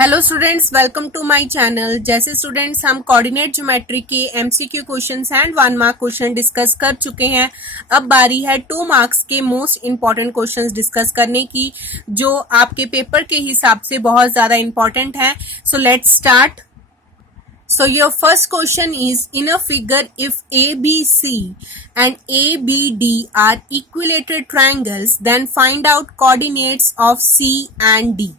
Hello students, welcome to my channel. जैसे students हम coordinate geometry के MCQ questions and 1 mark question discuss कर चुके हैं। अब बारी है 2 मार्क्स के मोस्ट इंपॉर्टेंट क्वेश्चंस डिस्कस करने की, जो आपके पेपर के हिसाब से बहुत ज़्यादा इंपॉर्टेंट है। So let's start. So your first question is, in a figure, if ABC and ABD are equilateral triangles, then find out coordinates of C and D.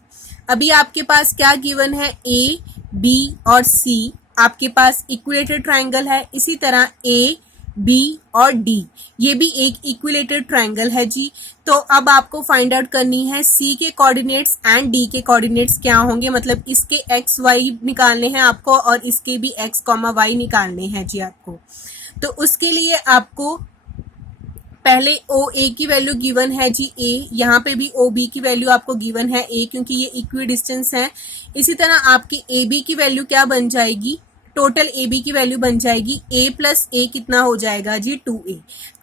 अभी आपके पास क्या गिवन है, A, B और C आपके पास equilateral triangle है। इसी तरह A, B और D ये भी एक इक्विलेटरल ट्रायंगल है जी। तो अब आपको फाइंड आउट करनी है C के कोऑर्डिनेट्स एंड D के कोऑर्डिनेट्स क्या होंगे, मतलब इसके x y निकालने हैं आपको और इसके भी x, y निकालने हैं जी आपको। तो उसके लिए आपको पहले ओ ए की वैल्यू गिवन है जी ए, यहाँ पे भी ओ बी की वैल्यू आपको गिवन है ए, क्योंकि ये इक्वी डिस्टेंस है। इसी तरह आपकी ए बी की वैल्यू क्या बन जाएगी, टोटल ए बी की वैल्यू बन जाएगी ए प्लस ए कितना हो जाएगा जी 2a।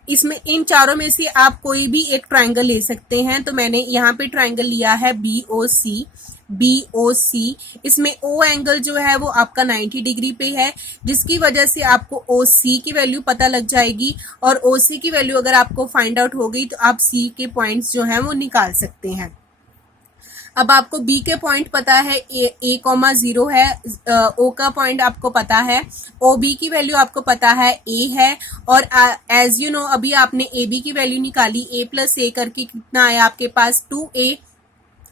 इसमें इन चारों में से आप कोई भी एक ट्राइंगल ले सकते हैं। तो मैंने यहाँ पे ट्राइंगल लिया है BOC। इसमें O एंगल जो है वो आपका 90 डिग्री पे है, जिसकी वजह से आपको OC की वैल्यू पता लग जाएगी और OC की वैल्यू अगर आपको फाइंड आउट हो गई तो आप C के पॉइंट्स जो हैं वो निकाल सकते हैं। अब आपको B के पॉइंट पता है, A,0 है, O का पॉइंट आपको पता है, OB की वैल्यू आपको पता है A है, और एज यू नो अभी आपने AB की वैल्यू निकाली, A प्लस A करके कितना आया आपके पास 2a।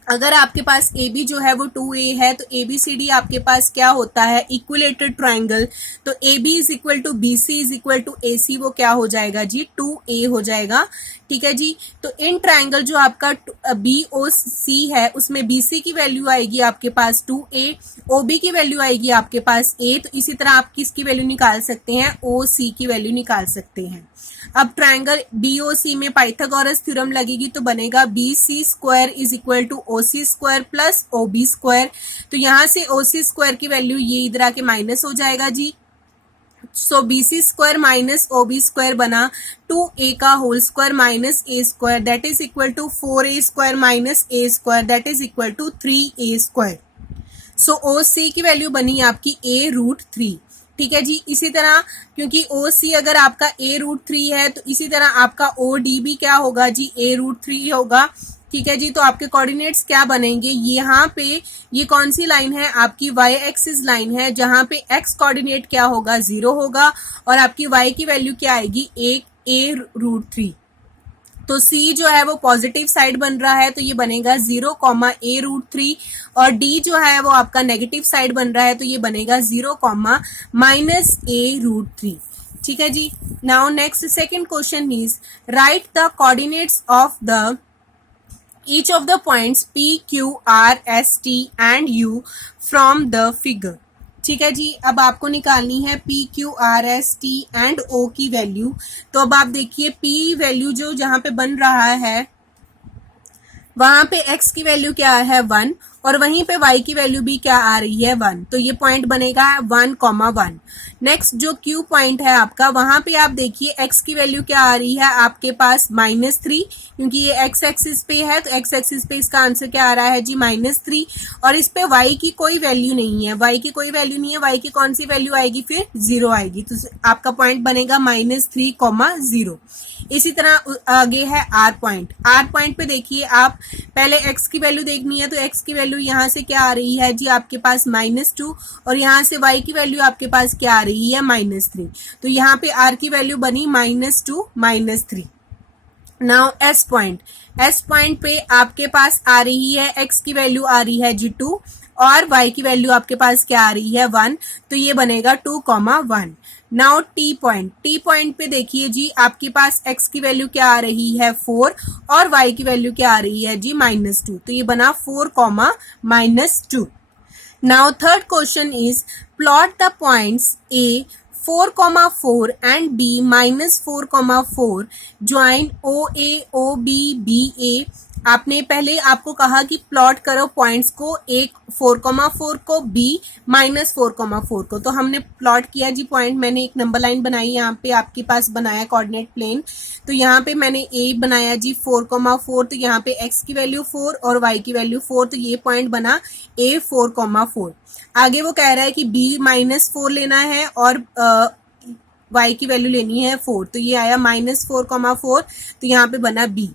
अगर आपके पास ए बी जो है वो 2a है तो ए बी सी डी आपके पास क्या होता है, इक्विलेटरल ट्राइंगल। तो A B is equal to B C is equal to A C, वो क्या हो जाएगा जी 2a हो जाएगा। ठीक है जी। तो इन ट्राइंगल जो आपका बी ओ सी है उसमें बी सी की वैल्यू आएगी आपके पास 2a, ओ बी की वैल्यू आएगी आपके पास a। तो इसी तरह आप किसकी वैल्यू निकाल सकते हैं, ओ सी की वैल्यू निकाल सकते हैं। अब ट्राइंगल BOC में पाइथागोरस थ्योरम लगेगी तो बनेगा BC² is equal to OC² plus OB²। तो यहाँ से OC² की वैल्यू ये इधर आके माइनस हो जाएगा जी। सो BC² माइनस OB² बना 2a का whole square minus a² that is equal to 4a² minus a² that is equal to 3a²। So OC की वैल्यू बनी आपकी a√3। ठीक है जी। इसी तरह क्योंकि OC अगर आपका a√3 है तो इसी तरह आपका OD भी क्या होगा जी a√3 होगा। ठीक है जी। तो आपके कोऑर्डिनेट्स क्या बनेंगे, यहाँ पे ये कौन सी लाइन है, आपकी y एक्सिस लाइन है, जहां पे x कोऑर्डिनेट क्या होगा 0 होगा और आपकी y की वैल्यू क्या आएगी a√3। तो C जो है वो पॉजिटिव साइड बन रहा है तो ये बनेगा 0, a√3, और D जो है वो आपका नेगेटिव साइड बन रहा है तो ये बनेगा 0, माइनस a√3। ठीक है जी। Now next second question is, write the coordinates of the each of the points P, Q, R, S, T and U from the figure। ठीक है जी। अब आपको निकालनी है P, Q, R, S, T and O की value. तो अब आप देखिए P वैल्यू जो जहां पे बन रहा है वहां पे x की वैल्यू क्या है 1 और वहीं पे y की वैल्यू भी क्या आ रही है 1, तो ये पॉइंट बनेगा 1,1। नेक्स्ट जो Q पॉइंट है आपका, वहां पे आप देखिए x की वैल्यू क्या आ रही है आपके पास -3, क्योंकि ये x एक्सिस पे है तो x एक्सिस पे इसका आंसर क्या आ रहा है जी -3, और इस पे y की कोई वैल्यू नहीं है, y की कोई वैल्यू नहीं है, y की कौन सी वैल्यू आएगी फिर 0 आएगी, तो आपका पॉइंट बनेगा -3,0। इसी तरह आगे है R पॉइंट पे देखिए आप, पहले x की वैल्यू देखनी है तो x की वैल्यू यहाँ से क्या आ रही है जी आपके पास -2 और यहाँ से y की वैल्यू आपके पास क्या आ रही है -3, तो यहाँ पे R की वैल्यू बनी -2 -3। नाउ S पॉइंट पे आपके पास आ रही है x की वैल्यू आ रही है जी 2 और y की वैल्यू आपके पास क्या आ रही है 1, तो ये बनेगा 2,1। नाउ T पॉइंट पे देखिए जी आपके पास x की वैल्यू क्या आ रही है 4 और y की वैल्यू क्या आ रही है जी -2, तो ये बना 4, -2। Now third question is, plot the points A 4,4 and B -4,4 join OA, OB, BA आपने पहले आपको कहा कि प्लॉट करो पॉइंट्स को, एक 4,4 को, बी -4,4 को। तो हमने प्लॉट किया जी पॉइंट, मैंने एक नंबर लाइन बनाई, यहाँ पे आपके पास बनाया कोऑर्डिनेट प्लेन। तो यहाँ पे मैंने ए बनाया जी 4,4, तो यहाँ पे एक्स की वैल्यू 4 और वाई की वैल्यू 4, तो ये पॉइंट बना ए 4,4। आगे वो कह रहा है कि बी -4 लेना है और वाई की वैल्यू लेनी है 4, तो ये आया -4,4, तो यहाँ पे बना बी।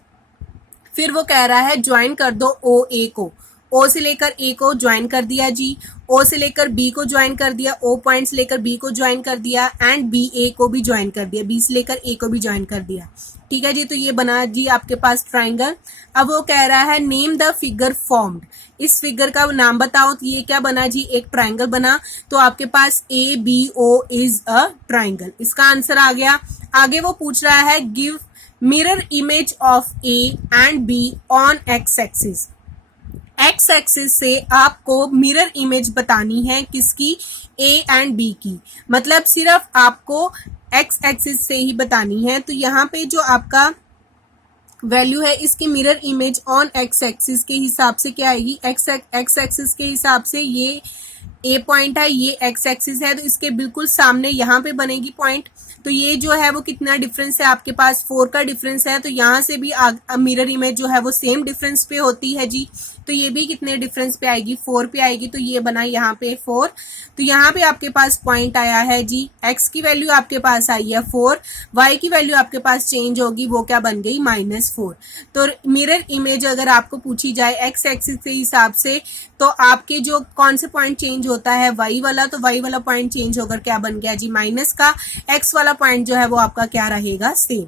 फिर वो कह रहा है ज्वाइन कर दो ओ ए को, ओ से लेकर ए को ज्वाइन कर दिया जी, ओ से लेकर बी को ज्वाइन कर दिया, ओ पॉइंट से लेकर बी को ज्वाइन कर दिया, एंड बी ए को भी ज्वाइन कर दिया, बी से लेकर ए को भी ज्वाइन कर दिया। ठीक है जी, तो ये बना जी आपके पास ट्राइंगल। अब वो कह रहा है नेम द फिगर फॉर्म्ड, इस फिगर का नाम बताओ, तो ये क्या बना जी, एक ट्राइंगल बना। तो आपके पास A B O is a triangle, इसका आंसर आ गया। आगे वो पूछ रहा है give mirror image of A and B on x axis. X axis से आपको मिरर इमेज बतानी है किसकी, ए एंड बी की, मतलब सिर्फ आपको एक्स एक्सिस से ही बतानी है। तो यहाँ पे जो आपका वैल्यू है इसकी mirror image on x axis के हिसाब से क्या आएगी, एक्स एक्सिस के हिसाब से ये ए पॉइंट है, ये एक्स एक्सिस है, तो इसके बिल्कुल सामने यहाँ पे बनेगी पॉइंट। तो ये जो है वो कितना डिफरेंस है आपके पास, 4 का डिफरेंस है, तो यहाँ से भी मिरर इमेज जो है वो सेम डिफरेंस पे होती है जी। तो ये भी कितने डिफरेंस पे आएगी, 4 पे आएगी, तो ये बना यहाँ पे 4। तो यहाँ पे आपके पास पॉइंट आया है जी, एक्स की वैल्यू आपके पास आई है 4, वाई की वैल्यू आपके पास चेंज होगी, वो क्या बन गई -4। तो मिरर इमेज अगर आपको पूछी जाए एक्स एक्सिस के हिसाब से, तो आपके जो कौन से पॉइंट चेंज होता है, वाई वाला, तो वाई वाला पॉइंट चेंज होकर क्या बन गया जी माइनस का, एक्स वाला पॉइंट जो है वो आपका क्या रहेगा, सेम।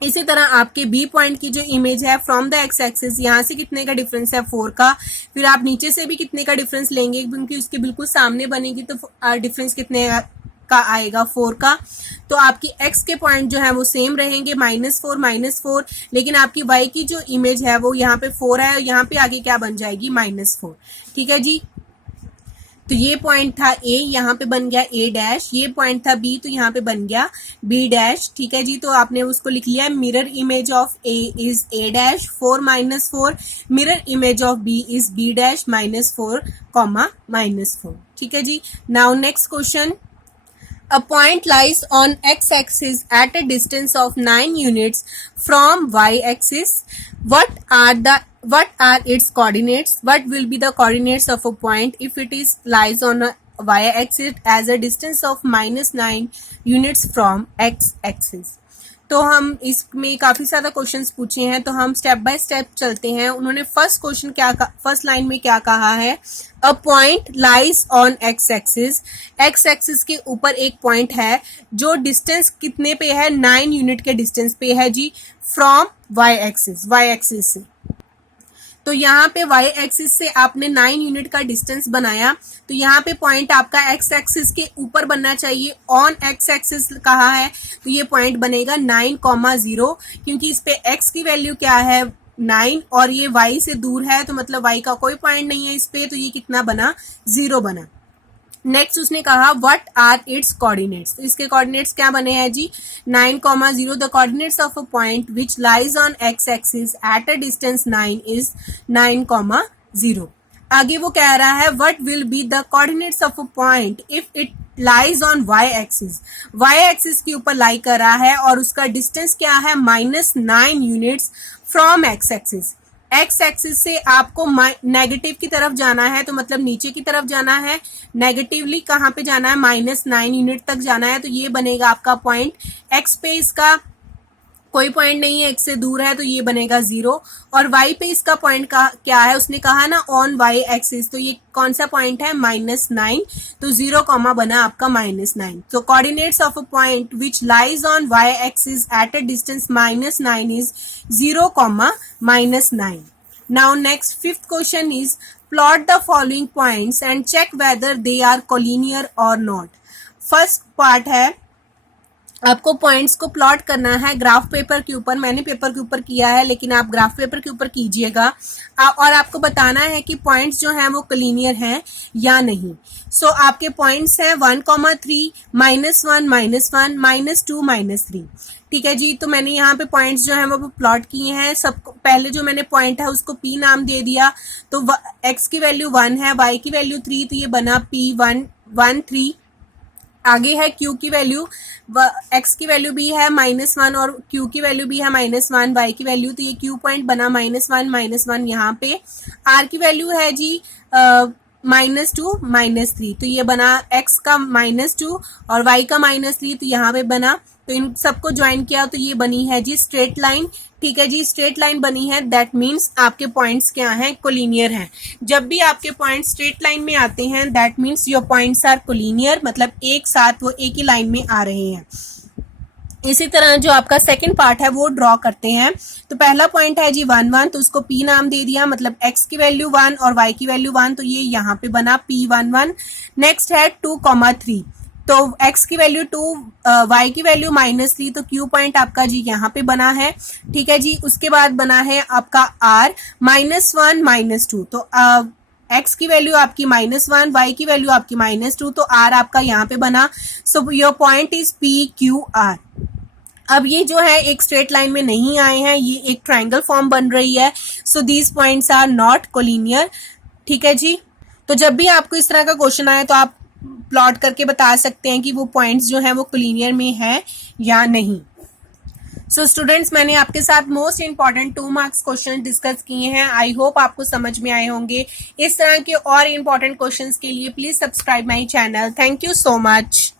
इसी तरह आपके बी पॉइंट की जो इमेज है फ्रॉम द एक्स एक्सिस, यहाँ से कितने का डिफरेंस है, 4 का, फिर आप नीचे से भी कितने का डिफरेंस लेंगे क्योंकि उसके बिल्कुल सामने बनेगी, तो डिफरेंस कितने का आएगा, 4 का। तो आपकी x के पॉइंट जो है वो सेम रहेंगे, -4, लेकिन आपकी y की जो इमेज है वो यहाँ पे 4 है और यहाँ पे आगे क्या बन जाएगी, -4। ठीक है जी, तो ये पॉइंट था a, यहाँ पे बन गया a डैश, ये पॉइंट था b, तो यहाँ पे बन गया b डैश। ठीक है जी, तो आपने उसको लिख लिया, mirror image of a is a dash 4 -4, mirror image of b is b dash -4, -4। ठीक है जी, नाउ नेक्स्ट क्वेश्चन। A point lies on x-axis at a distance of 9 units from y-axis. What are its coordinates? What will be the coordinates of a point if it is lies on a y-axis as a distance of -9 units from x-axis? तो हम इसमें काफी ज्यादा questions पूछे हैं, तो हम step by step चलते हैं। उन्होंने फर्स्ट लाइन में क्या कहा है, a point lies on x axis, x axis के ऊपर एक पॉइंट है जो डिस्टेंस कितने पे है, 9 यूनिट के डिस्टेंस पे है जी, फ्रॉम वाई एक्सिस से। तो यहाँ पे y एक्सिस से आपने 9 यूनिट का डिस्टेंस बनाया, तो यहाँ पे पॉइंट आपका x एक्सिस के ऊपर बनना चाहिए, ऑन x एक्सिस कहा है, तो ये पॉइंट बनेगा 9,0, क्योंकि इस पे x की वैल्यू क्या है, 9, और ये y से दूर है, तो मतलब y का कोई पॉइंट नहीं है इस पे, तो ये कितना बना, 0 बना। नेक्स्ट उसने कहा व्हाट आर इट्स कोऑर्डिनेट्स, इसके कोऑर्डिनेट्स क्या बने हैं जी, 9,0, the coordinates of a point which lies on x axis at a distance 9 is 9,0। आगे वो कह रहा है what will be the coordinates of a point if it lies on y axis, y axis के ऊपर लाई कर रहा है और उसका डिस्टेंस क्या है, -9 units from x axis. X axis से आपको नेगेटिव की तरफ जाना है, तो मतलब नीचे की तरफ जाना है, नेगेटिवली कहाँ पे जाना है, -9 यूनिट तक जाना है, तो ये बनेगा आपका पॉइंट। एक्स पे इसका कोई पॉइंट नहीं है, एक्स से दूर है, तो ये बनेगा 0, और वाई पे इसका पॉइंट का क्या है, उसने कहा ना ऑन वाई एक्सिस, तो ये कौन सा पॉइंट है, -9, तो 0, बना आपका -9। तो coordinates of a point which lies on y axis at a distance -9 is 0, -9। Now next fifth question is plot the following points and check whether they are collinear और नॉट। फर्स्ट पार्ट है आपको points को plot करना है graph paper के ऊपर। मैंने paper के ऊपर किया है, लेकिन आप ग्राफ पेपर के ऊपर कीजिएगा और आपको बताना है कि पॉइंट्स जो हैं वो कोलिनियर हैं या नहीं। सो आपके पॉइंट्स हैं 1, 3, -1, -1, -2, -3। ठीक है जी। तो मैंने यहाँ पे पॉइंट्स जो है वो प्लॉट किए हैं। सब पहले जो मैंने पॉइंट है उसको P नाम दे दिया। तो x की वैल्यू 1 है, y की वैल्यू 3, तो ये बना P1, 1, 3। आगे है Q की वैल्यू, x की वैल्यू भी है -1 और Q की वैल्यू भी है -1, y की वैल्यू, तो ये Q पॉइंट बना -1, -1 यहाँ पे। R की वैल्यू है जी -2, -3, तो ये बना x का -2 और y का -3, तो यहाँ पे बना। तो इन सबको ज्वाइन किया तो ये बनी है जी स्ट्रेट लाइन। ठीक है जी, स्ट्रेट लाइन बनी है, दैट मीन्स आपके पॉइंट्स क्या हैं, कोलिनियर हैं। जब भी आपके पॉइंट्स स्ट्रेट लाइन में आते हैं that means your points are collinear, मतलब एक साथ वो एक ही लाइन में आ रहे हैं। इसी तरह जो आपका सेकंड पार्ट है वो ड्रॉ करते हैं। तो पहला पॉइंट है जी 1, 1, तो उसको P नाम दे दिया, मतलब x की वैल्यू 1 और y की वैल्यू 1, तो ये यहाँ पे बना P11। नेक्स्ट है 2, 3, तो x की वैल्यू 2, y की वैल्यू -3, तो Q पॉइंट आपका जी यहाँ पे बना है। ठीक है जी। उसके बाद बना है आपका R -1, -2, तो x की वैल्यू आपकी -1, y की वैल्यू आपकी -2, तो R आपका यहाँ पे बना। So your point is PQR। अब ये जो है एक स्ट्रेट लाइन में नहीं आए हैं, ये एक ट्रायंगल फॉर्म बन रही है। So these points are not collinear. ठीक है जी। तो जब भी आपको इस तरह का क्वेश्चन आए तो आप प्लॉट करके बता सकते हैं कि वो पॉइंट्स जो हैं वो कोलिनियर में है या नहीं। सो स्टूडेंट्स, मैंने आपके साथ most important 2 marks question discuss किए हैं। आई होप आपको समझ में आए होंगे। इस तरह के और इंपॉर्टेंट क्वेश्चंस के लिए please subscribe my channel. Thank you so much.